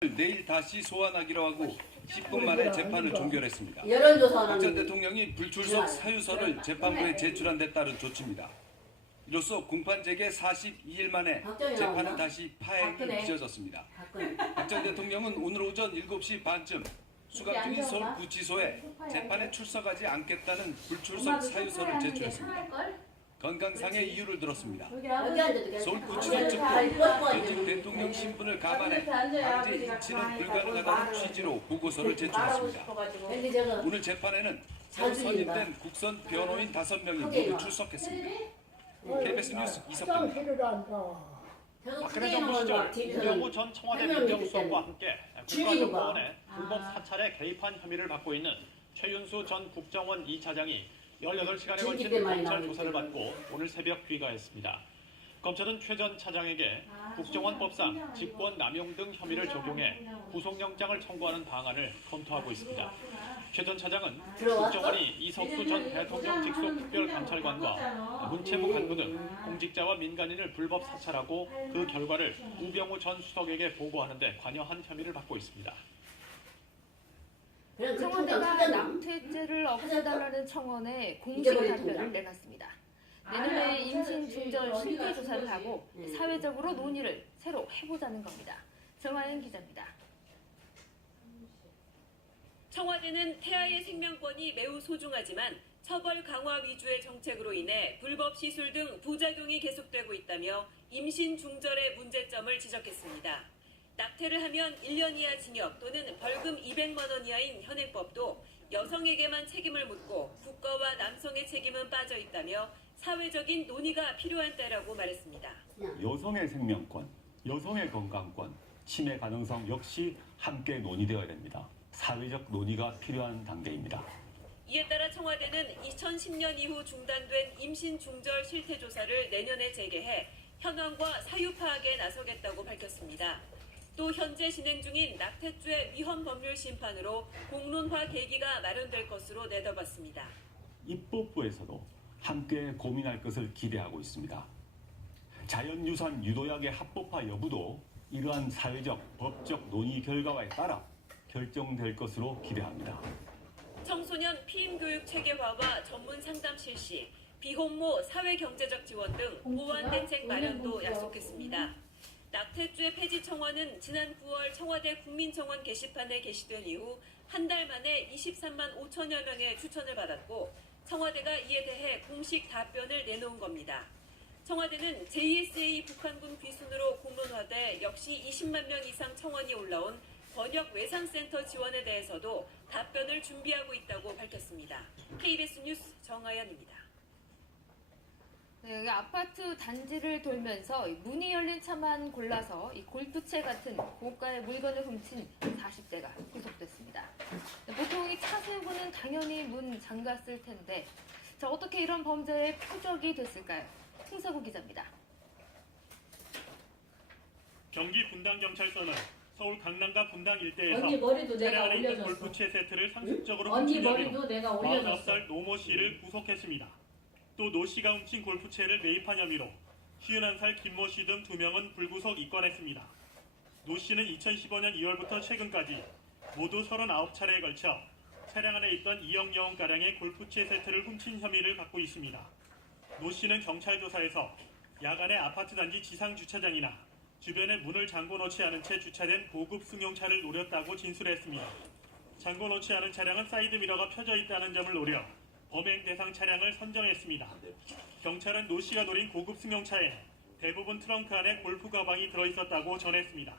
내일 다시 소환하기로 하고 10분 만에 재판을 종결했습니다. 박 전 대통령이 불출석 사유서를 재판부에 제출한 데 따른 조치입니다. 이로써 공판 재개 42일 만에 재판은 다시 파행이 빚어졌습니다. 박 전 대통령은 오늘 오전 7시 반쯤 수감 중인 서울구치소에 재판에 출석하지 않겠다는 불출석 사유서를 제출했습니다. 건강상의 이유를 들었습니다. 서울구치소 측도 전직 대통령 신분을 감안해 강제 인치는 불가능하다는 취지로 보고서를 제출했습니다. 오늘 재판에는 새로 선임된 국선 변호인 5명이 모두 출석했습니다. KBS 뉴스 이석규입니다. 박근혜 정부 시절 우병우 전 청와대 민정수석과 함께 국가정보원의 불법 사찰에 개입한 혐의를 받고 있는 최윤수 전 국정원 2차장이 18시간에 걸친 검찰 조사를 받고 오늘 새벽 귀가했습니다. 검찰은 최 전 차장에게 국정원법상 직권 남용 등 혐의를 적용해 구속영장을 청구하는 방안을 검토하고 있습니다. 최 전 차장은 국정원이 이석수 전 대통령 직속 특별감찰관과 문체부 간부 등 공직자와 민간인을 불법 사찰하고 그 결과를 우병우 전 수석에게 보고하는 데 관여한 혐의를 받고 있습니다. 청와대가 낙태죄를 없애달라는 청원에 공식 답변을 내놨습니다. 내년에 임신 중절 실태 조사를 하고 사회적으로 논의를 새로 해보자는 겁니다. 정하연 기자입니다. 청와대는 태아의 생명권이 매우 소중하지만 처벌 강화 위주의 정책으로 인해 불법 시술 등 부작용이 계속되고 있다며 임신 중절의 문제점을 지적했습니다. 낙태를 하면 1년 이하 징역 또는 벌금 200만 원 이하인 현행법도 여성에게만 책임을 묻고 국가와 남성의 책임은 빠져 있다며 사회적인 논의가 필요한 때라고 말했습니다. 여성의 생명권, 여성의 건강권, 침해 가능성 역시 함께 논의되어야 됩니다. 사회적 논의가 필요한 단계입니다. 이에 따라 청와대는 2010년 이후 중단된 임신 중절 실태 조사를 내년에 재개해 현황과 사유 파악에 나서겠다고 밝혔습니다. 또 현재 진행 중인 낙태죄 위헌 법률 심판으로 공론화 계기가 마련될 것으로 내다봤습니다. 입법부에서도 함께 고민할 것을 기대하고 있습니다. 자연유산 유도약의 합법화 여부도 이러한 사회적, 법적 논의 결과에 따라 결정될 것으로 기대합니다. 청소년 피임교육 체계화와 전문 상담 실시, 비혼모 사회경제적 지원 등 보완 대책 마련도 약속했습니다. 낙태죄 폐지 청원은 지난 9월 청와대 국민청원 게시판에 게시된 이후 한 달 만에 23만 5천여 명의 추천을 받았고 청와대가 이에 대해 공식 답변을 내놓은 겁니다. 청와대는 JSA 북한군 귀순으로 공론화돼 역시 20만 명 이상 청원이 올라온 번역 외상센터 지원에 대해서도 답변을 준비하고 있다고 밝혔습니다. KBS 뉴스 정하연입니다. 여기 아파트 단지를 돌면서 문이 열린 차만 골라서 이 골프채 같은 고가의 물건을 훔친 40대가 구속됐습니다. 보통 이 차 세우고는 당연히 문 잠갔을 텐데 자, 어떻게 이런 범죄의 표적이 됐을까요? 홍사구 기자입니다. 경기 분당경찰서는 서울 강남과 분당 일대에서 언니 머리도 차량 내가 안에 있는 올려줬어. 골프채 세트를 상습적으로 언니 훔친 혐의로 머리도 내가 올려줬어. 49살 노모 씨를 구속했습니다. 또 노 씨가 훔친 골프채를 매입한 혐의로 51살 김모 씨 등 2명은 불구속 입건했습니다. 노 씨는 2015년 2월부터 최근까지 모두 39차례에 걸쳐 차량 안에 있던 2억 여원가량의 골프채 세트를 훔친 혐의를 받고 있습니다. 노 씨는 경찰 조사에서 야간에 아파트 단지 지상 주차장이나 주변에 문을 잠궈놓지 않은 채 주차된 고급 승용차를 노렸다고 진술했습니다. 잠궈놓지 않은 차량은 사이드미러가 펴져 있다는 점을 노려 범행 대상 차량을 선정했습니다. 경찰은 노 씨가 노린 고급 승용차에 대부분 트렁크 안에 골프 가방이 들어있었다고 전했습니다.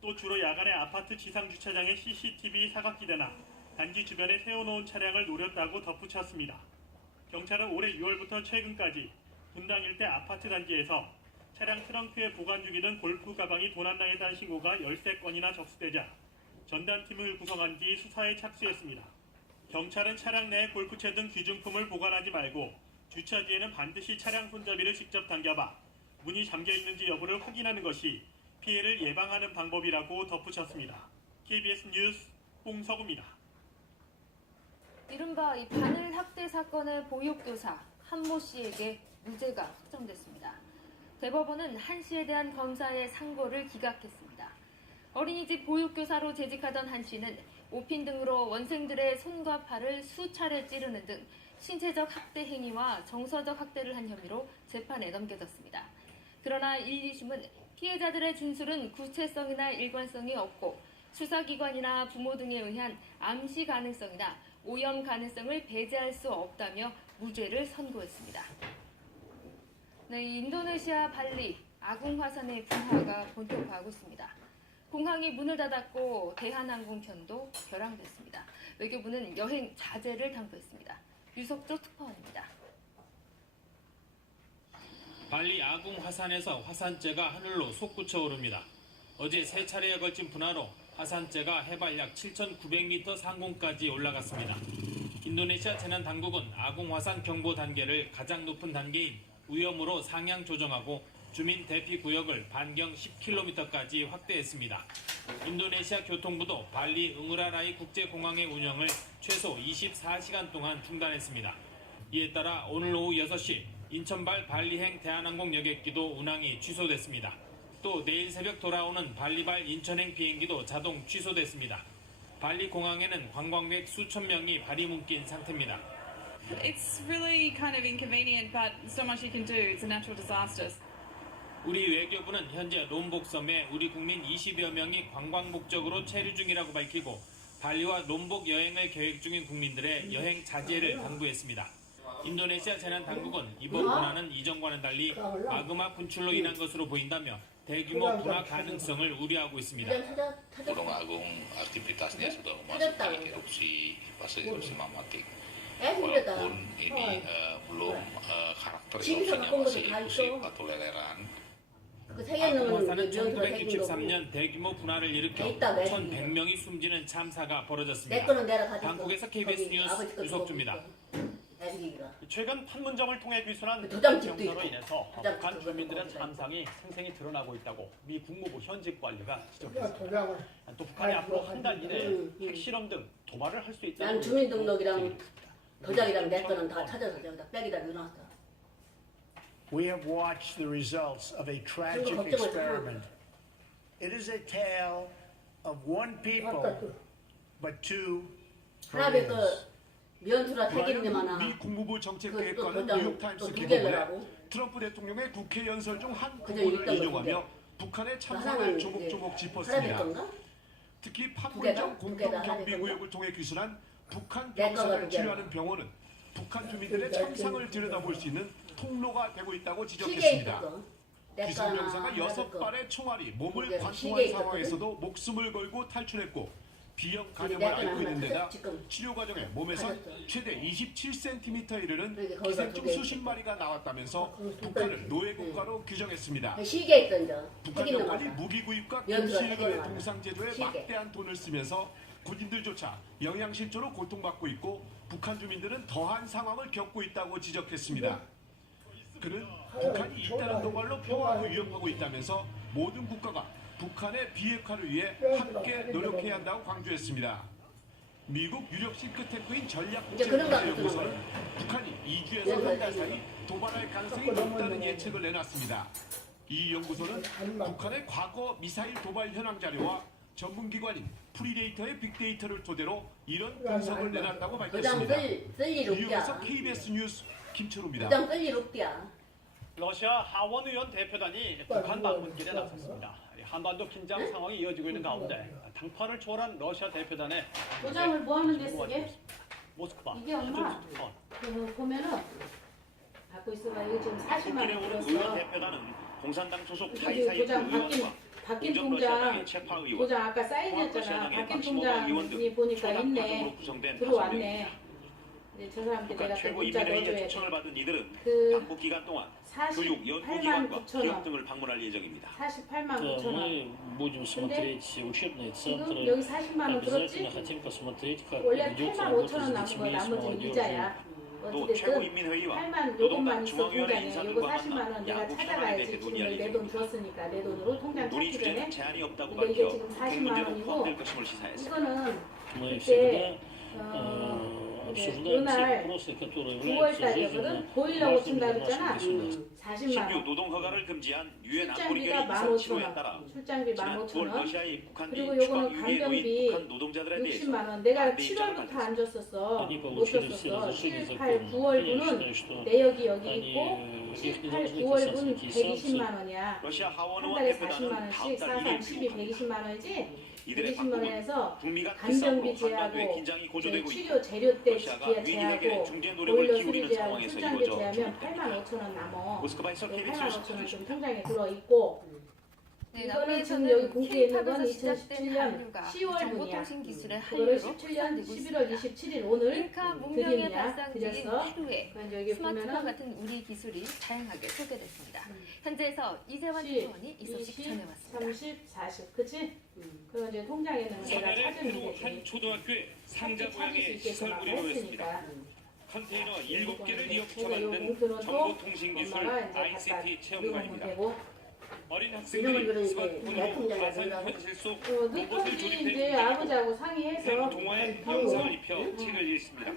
또 주로 야간에 아파트 지상 주차장의 CCTV 사각지대나 단지 주변에 세워놓은 차량을 노렸다고 덧붙였습니다. 경찰은 올해 6월부터 최근까지 분당 일대 아파트 단지에서 차량 트렁크에 보관 중이던 골프 가방이 도난당했다는 신고가 13건이나 접수되자 전담팀을 구성한 뒤 수사에 착수했습니다. 경찰은 차량 내에 골프채 등 귀중품을 보관하지 말고 주차 뒤에는 반드시 차량 손잡이를 직접 당겨봐 문이 잠겨있는지 여부를 확인하는 것이 피해를 예방하는 방법이라고 덧붙였습니다. KBS 뉴스 홍석우입니다. 이른바 이 바늘 학대 사건의 보육교사 한모 씨에게 무죄가 확정됐습니다. 대법원은 한 씨에 대한 검사의 상고를 기각했습니다. 어린이집 보육교사로 재직하던 한 씨는 오핀 등으로 원생들의 손과 팔을 수차례 찌르는 등 신체적 학대 행위와 정서적 학대를 한 혐의로 재판에 넘겨졌습니다. 그러나 1, 2심은 피해자들의 진술은 구체성이나 일관성이 없고 수사기관이나 부모 등에 의한 암시 가능성이나 오염 가능성을 배제할 수 없다며 무죄를 선고했습니다. 네, 인도네시아 발리 아궁 화산의 분화가 본격화하고 있습니다. 공항이 문을 닫았고 대한항공편도 결항됐습니다. 외교부는 여행 자제를 당부했습니다. 유석조 특파원입니다. 발리 아궁 화산에서 화산재가 하늘로 솟구쳐 오릅니다. 어제 3차례에 걸친 분화로 화산재가 해발 약 7,900m 상공까지 올라갔습니다. 인도네시아 재난당국은 아궁 화산 경보 단계를 가장 높은 단계인 위험으로 상향 조정하고 주민 대피 구역을 반경 10km까지 확대했습니다. 인도네시아 교통부도 발리 응우라라이 국제공항의 운영을 최소 24시간 동안 중단했습니다. 이에 따라 오늘 오후 6시 인천발 발리행 대한항공 여객기도 운항이 취소됐습니다. 또 내일 새벽 돌아오는 발리발 인천행 비행기도 자동 취소됐습니다. 발리 공항에는 관광객 수천 명이 발이 묶인 상태입니다. It's really kind of inconvenient, but so much you can do. It's a natural disaster. 우리 외교부는 현재 롬복섬에 우리 국민 20여 명이 관광 목적으로 체류 중이라고 밝히고 발리와 롬복 여행을 계획 중인 국민들의 여행 자제를 당부했습니다. 인도네시아 재난당국은 이번 분화는 이전과는 달리 마그마 분출로 인한 것으로 보인다며 대규모 분화 가능성을 우려하고 있습니다. Gunung Agung aktivitasnya sudah memasuki erupsi fase erupsi magmatik. Walaupun ini belum karakter erupsinya masih efusif atau leleran. 아궁 화산은 1963년 대규모 분화를 일으켜 1,100명이 숨지는 참사가 벌어졌습니다. 방콕에서 KBS 뉴스 유석주입니다. 최근 판문점을 통해 귀순한 도장집도 병사로 있고. 인해서 북한 주민들의 참상이 생생히 드러나고 있다고 미 국무부 현직 관리가 지적했습니다. 또 북한이 앞으로 한 달 이내에 핵실험 등 도발을 할 수 있다는 난 주민등록이랑 도장이랑 내 거는 다 찾아서 저기다 백에다 넣어놨어. We have watched the results of a tragic experiment. It is a tale of one people, but two 하나의 Koreans. 그 면수라 책임님하나 미 국무부 정책계획관은 그 도장 뉴욕타임스 또 기고에 두개라고 트럼프 대통령의 국회 연설 중 한 그저 부분을 읽던 인용하며 거 북한의 하나는 참상을 조목조목 짚었습니다. 건가? 특히 두 판문점 개다? 공동경비구역을 통해 귀순한 북한 내 거가 병사를 두 개야. 치료하는 병원은 북한 주민들의 참상을 들여다볼 수 있는 통로가 되고 있다고 시계 지적했습니다. 있었어. 귀순 병사가 6발의 총알이 몸을 관통한 상황에서도 목숨을 걸고 탈출했고 비형 감염을 앓고 있는 데다 치료 과정에 몸에선 최대 27cm에 이르는 기생충 수십 마리가 나왔다면서 북한을 노예 국가로 규정했습니다. 시계 있던 저 북한 책임님 정권이 맞다. 무기구입과 연수가 김실거래 책임을 동상제도에 시계. 막대한 돈을 쓰면서 군인들조차 영양실조로 고통받고 있고 북한 주민들은 더한 상황을 겪고 있다고 지적했습니다. 그는 북한이 잇따른 도발로 평화를 위협하고 있다면서 모든 국가가 북한의 비핵화를 위해 함께 노력해야 한다고 강조했습니다. 미국 유력 싱크탱크인 전략국제연구소는 북한이 2주에서 한 달 사이 도발할 가능성이 높다는 예측을 내놨습니다. 이 연구소는 북한의 과거 미사일 도발 현황 자료와 전문기관인 프리데이터의 빅데이터를 토대로 이런 분석을 내놨다고 밝혔습니다. 뉴욕에서 KBS 뉴스 김철우입니다. 도장 쓸 일 없디야. 러시아 하원 의원 대표단이 북한 방문길에 나섰습니다. 한반도 긴장 상황이 이어지고 있는 가운데 당파를 초월한 러시아 대표단의 도장을 뭐 하는 데 쓰게? 모스크바 이게 얼마? 한준수 특파원. 그 보면은 갖고 있어봐. 이거 지금 40만 국길에 원 오른 의원 들었어. 대표단은 공산당 소속 이게 타이사이프 도장 의원과 바뀐 공정러시아당의 통장 체파 의원, 도장 아까 사인했잖아. 통합러시아당의 바뀐 박시모가 의원 등 통장이 보니까 초당파적으로 있네. 구성된 들어왔네. 네, 저 사람들 북한 내가 또 문자 최고인민회의에 넣어줘야 돼. 초청을 받은 이들은 그 당국 기간 동안 교육, 48만 연구기관과 9천 기업 원. 등을 방문할 예정입니다. 48만 9천 원. будем смотреть учебные 지금 центры. 여기 40만 원 들었지? Обязательно хотим посмотреть, как 원래 ведется 8만 работа 5천 원 с 남은 거야. детьми, с 나머지는 молодежью. 이자야. 또 어찌됐든 최고인민회의와 8만 노동당 요것만 있어 중앙위원회 통장에. 인사 요거 등과 40만 원 내가 양국 찾아가야지. 현안에 지금 논의할 내 돈 줬으니까 내 돈으로 통장 논의 찾기 전에. 주제는 제한이 없다고 근데 이게 밝혀 지금 그 40만 문제도 원이고 포함될 것임을 시사했습니다. 이거는 Мы 그때 всегда 그날 9월 달이거든. 보일러 고친다 그랬잖아. 40만 신규 원. 노동 허가를 금지한 유엔 출장비가 안보리결의 이사 7호에 15,000원. 따라 출장비 지난 9월 15,000원. 러시아에 입국한 뒤 그리고 요거는 추가 유예 간병비 노인 북한 노동자들에 대해서 60만 원. 내가 반대 입장을 7월부터 밝혔습니다. 안 줬었어. Они 못 получили все 줬었어. разрешения 7, 8, законно. 9월분은 Конечно, что 내역이 여기 они 있고 их 7, не 8, должны 9월분 касаться эти 120만 санкции. 원이야. 러시아 한 하원의원 달에 대표단은 40만 다음 원씩, 달 4, 3, 1일 12, 귀국합니다. 120만 원이지? 이들의 120만 방법은 원에서 북미가 간병비 필수로 한반도에 제하고 긴장이 고조되고 치료 있고 재료 때 러시아가 기아 위기 해결에 제하고 중재 노력을 보일러 기울이는 수리 제하고 상황에서 출장비 이루어져 제하면 중립됩니다. 8만 5천 원 남어. 모스크바에서 KBS 8만 소식 5천 원 전해주십니다. 좀 통장에 들어있고 네, 이거는 지금 남미에서는 여기 공개에 있는 건 K팝에서 시작된 2017년 한류가 10월 정보통신 기술의 그거를 한류로 17년 확산되고 11월 있습니다. 27일 오늘 잉카 문명의 드디어 발상지인 드렸어. 페루에 그래서 여기 스마트폰 보면은 같은 우리 기술이 다양하게 소개됐습니다. 현재에서 이재환 10, 대표원이 이 소식 20, 전해왔습니다. 30, 40 그치? 그리고 이제 통장에는 내가 서면에 찾으면 페루 되지. 한 초등학교에 상자 찾을 수 모양의 있게끔 시설물이 놓였습니다. 했으니까. 컨테이너 7개를 이어 붙여 그래서 요 만든 봉투는 또 정보통신기술 엄마가 이제 ICT 갖다 읽으면 체험관입니다. 되고. 어린 이름을 학생들이 그러니까 스마트폰으로 내통장에 가상 넣는다고? 현실 속 로봇을 늦던지 조립해 이제 움직이고 아버지하고 상의해서 동화의 형상을 입혀 책을 읽습니다.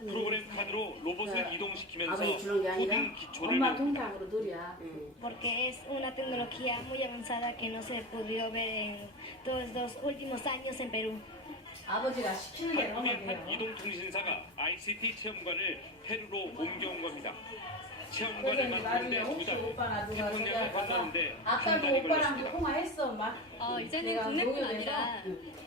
프로그램 칸으로 로봇을 이동시키면서 아버지 주는 게 아니라 코딩 기초를 엄마 배웁니다. 통장으로 누려. Porque es una tecnología muy avanzada que no se pudo ver en todos los últimos años en Perú. 아버지가 시키는 대로 하면 한국의 한 돼요. 이동통신사가 ICT 체험관을 페루로 옮겨온 겁니다. 그래서 체험관을 이제 나중에 만드는데 혹시 2달, 오빠나 누가 태평양을 소개할까봐 건너는데 한 아까도 달이 오빠랑 걸렸습니다. 통화했어 엄마. 이제는 내가 국내뿐 녹음해서 아니라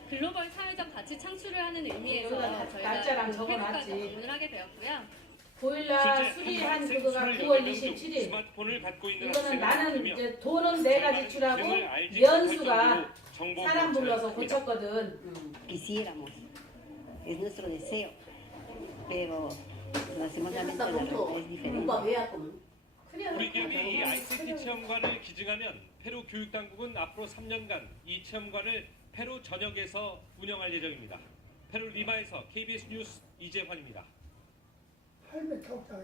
글로벌 사회적 가치 창출을 하는 의미에서 여기다 저희가 날짜랑 페루까지 적어놨지. 방문을 하게 되었고요. 보일러 실제 수리한 한 학생 그거가 28 9월 명 중 27일. 스마트폰을 갖고 있는 이거는 학생을 나는 보면 이제 돈은 내가 지출하고 기능을 알지 연수가 못할 정도로 사람 불러서 정보를 고쳤거든. Quisiéramos, es nuestro deseo, pero lastimosamente 나 la 봉투 realidad es diferente. 오빠 왜 왔구만? 우리 기업이 이 ICT 체험관을 기증하면 페루 교육당국은 앞으로 3년간 이 체험관을 페루 전역에서 운영할 예정입니다. 페루 리마에서 KBS 뉴스 이재환입니다.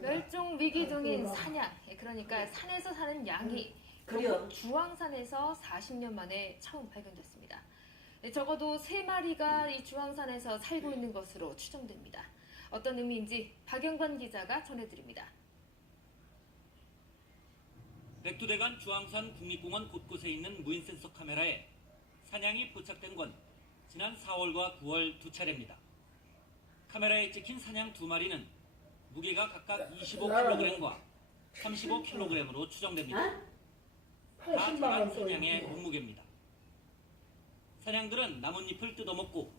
멸종 위기 중인 사냥, 그러니까 산에서 사는 양이 그래요. 주황산에서 40년 만에 처음 발견됐습니다. 적어도 3마리가 이 주황산에서 살고 있는 것으로 추정됩니다. 어떤 의미인지 박영관 기자가 전해드립니다. 백두대간 주황산 국립공원 곳곳에 있는 무인 센서 카메라에 사냥이 포착된 건 지난 4월과 9월 두 차례입니다. 카메라에 찍힌 사냥 2마리는 무게가 각각 25kg과 35kg으로 추정됩니다. 다 태반 사냥의 몸무게입니다. 사냥들은 나뭇잎을 뜯어먹고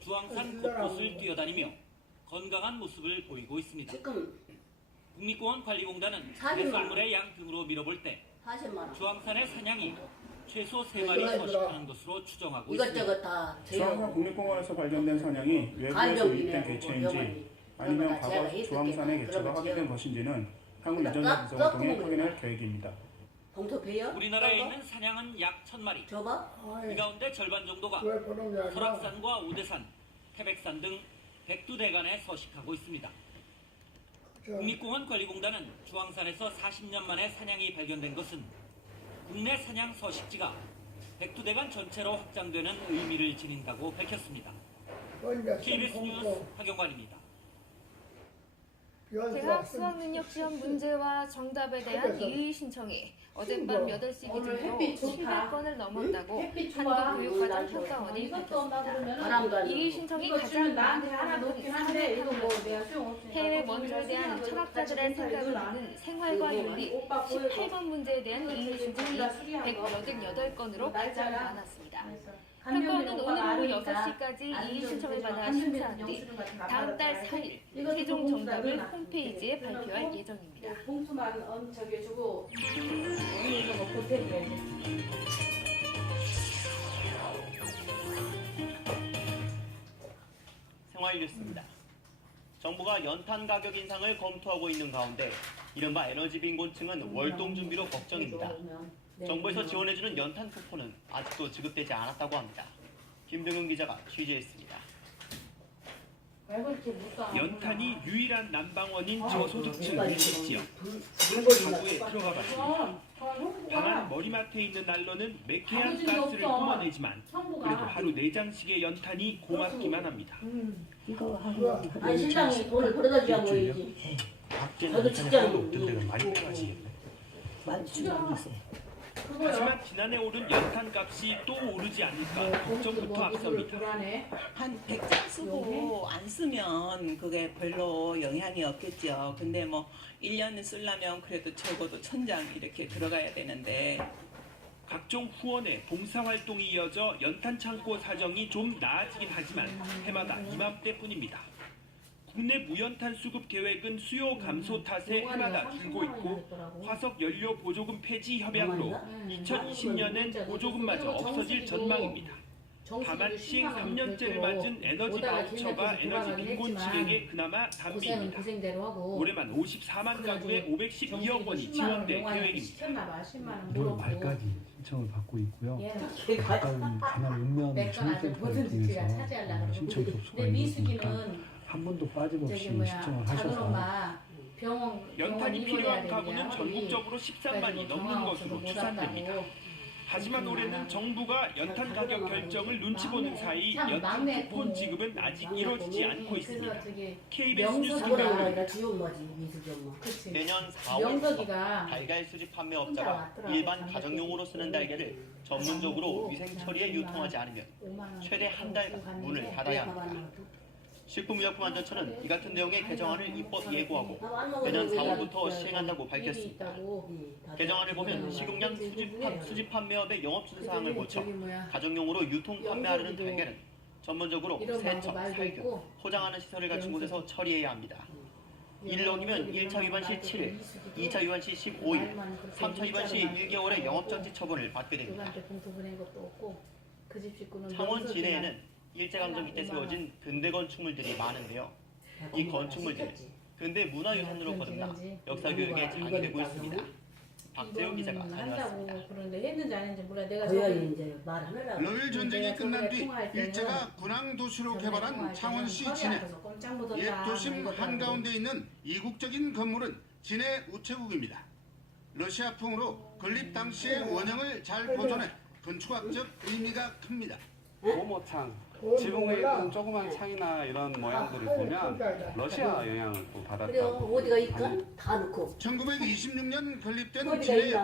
주황산 곳곳을 뛰어다니며 건강한 모습을 보이고 있습니다. 국립공원 관리공단은 배설물의 양 등으로 밀어볼 때 주황산의 사냥이 최소 3마리 서식하는 것으로 추정하고 있습니다. 이것저것 다 주황산 국립공원에서 발견된 사냥이 외부에서 유입된 개체인지 아니면 과거 주황산의 개체가 확인된 것인지는 향후 유전자 분석을 통해 확인할 계획입니다. 우리나라에 있는 사냥은 약 1000마리. 이 가운데 절반 정도가 설악산과 오대산, 태백산 등 백두대간에 서식하고 있습니다. 국립공원 관리공단은 주황산에서 40년 만에 사냥이 발견된 것은 국내 사냥 서식지가 백두대간 전체로 확장되는 의미를 지닌다고 밝혔습니다. KBS 뉴스 박영관입니다. 대학 수학능력시험 문제와 정답에 대한 이의 신청이 어젯밤 8시 기준으로 700건을 넘었다고 한국교육과정 평가원이 밝혔습니다. 이의 신청이 가장 많은 해외 원조에 대한 철학자들의 생각을 듣는 생활과 윤리 18번 문제에 대한 이의 신청이 188건으로 가장 많았습니다. 평가원은 오늘 오후 6시까지 이의 신청을 받아 심사한 뒤 다음 달 4일 최종 정답을 홈페이지에 발표할 예정입니다. 봉투만 저기 주고 이거 뭐 보태줘야지. 생활 뉴스입니다. 정부가 연탄 가격 인상을 검토하고 있는 가운데 이른바 에너지 빈곤층은 월동 준비로 걱정입니다. 정부에서 지원해주는 연탄 쿠폰은 아직도 지급되지 않았다고 합니다. 김등은 기자가 취재했습니다. 연탄이 유일한 난방원인 저소득층 밀집 지역. 가구에 들어가 봤습니다. 방 머리맡에 있는 난로는 매캐한 가스를 뿜어내지만 그래도 하루 4장씩의 연탄이 고맙기만 합니다. 아니 신랑이 돈을 벌어다 줘야 모이지. 저도 직장인. 많이 필요하시겠네. 하지만 지난해 오른 연탄값이 또 오르지 않을까 걱정부터 앞섭니다. 한 100장 쓰고 안 쓰면 그게 별로 영향이 없겠죠. 근데 뭐 1년을 쓰려면 그래도 적어도 1000장 이렇게 들어가야 되는데 각종 후원에 봉사활동이 이어져 연탄 창고 사정이 좀 나아지긴 하지만 해마다 이맘때뿐입니다. 국내 무연탄 수급 계획은 수요 감소 탓에 해마다 줄고 있고 화석 연료 보조금 폐지 협약으로 2020년엔 보조금마저 없어질 전망입니다. 다만 시행 3년째를 맞은 에너지 바우처가 에너지 빈곤층에게 그나마 담비입니다. 올해만 54만 가구에 512억 원이 지원될 계획입니다. 6월 말까지 신청을 받고 있고요. 가까운 관할 읍면 주민센터를 통해서 신청 접수가 이루어지니까 한 번도 빠짐없이 신청을 하셔서 연탄이 필요한 가구는 전국적으로 13만이 넘는 것으로 추산됩니다. 하지만 올해는 정부가 연탄 가격 결정을 눈치 보는 사이 연탄 쿠폰 지급은 아직 이루어지지 않고 있습니다. KBS 뉴스 김강호입니다. 매년 4월 달걀 수집 판매업자가 일반 가정용으로 쓰는 달걀을 전문적으로 위생 처리에 유통하지 않으면 최대 한 달간 문을 닫아야 합니다. 식품의약품안전처는 이 같은 내용의 개정안을 입법 예고하고 내년 4월부터 시행한다고 밝혔습니다. 개정안을 보면 식용량 수집 판매업의 영업준수 사항을 고쳐 가정용으로 유통 판매하려는 달걀은 전문적으로 세척, 살균, 포장하는 시설을 갖춘 곳에서 처리해야 합니다. 이를 어기면 1차 위반 시 7일, 2차 위반 시 15일, 3차 위반 시 1개월의 영업정지 처분을 받게 됩니다. 창원 진해에는 일제강점기 때 세워진 근대 건축물들이 많은데요. 이 건축물들은 근대 문화유산으로 거듭나 역사교육에 장애되고 있습니다. 박재용 기자가 다녀왔습니다. 러일 전쟁이 끝난 뒤 일제가 군항도시로 개발한 창원시 진해. 옛 도심 한가운데 있는 이국적인 건물은 진해 우체국입니다. 러시아풍으로 건립 당시의 원형을 잘 보존해 건축학적 의미가 큽니다. 모모창, 지붕에 있는 조그만 창이나 이런 모양들을 보면 러시아 영향을 또 받았다고. 어디가 있건 다 넣고. 1926년 건립된 진해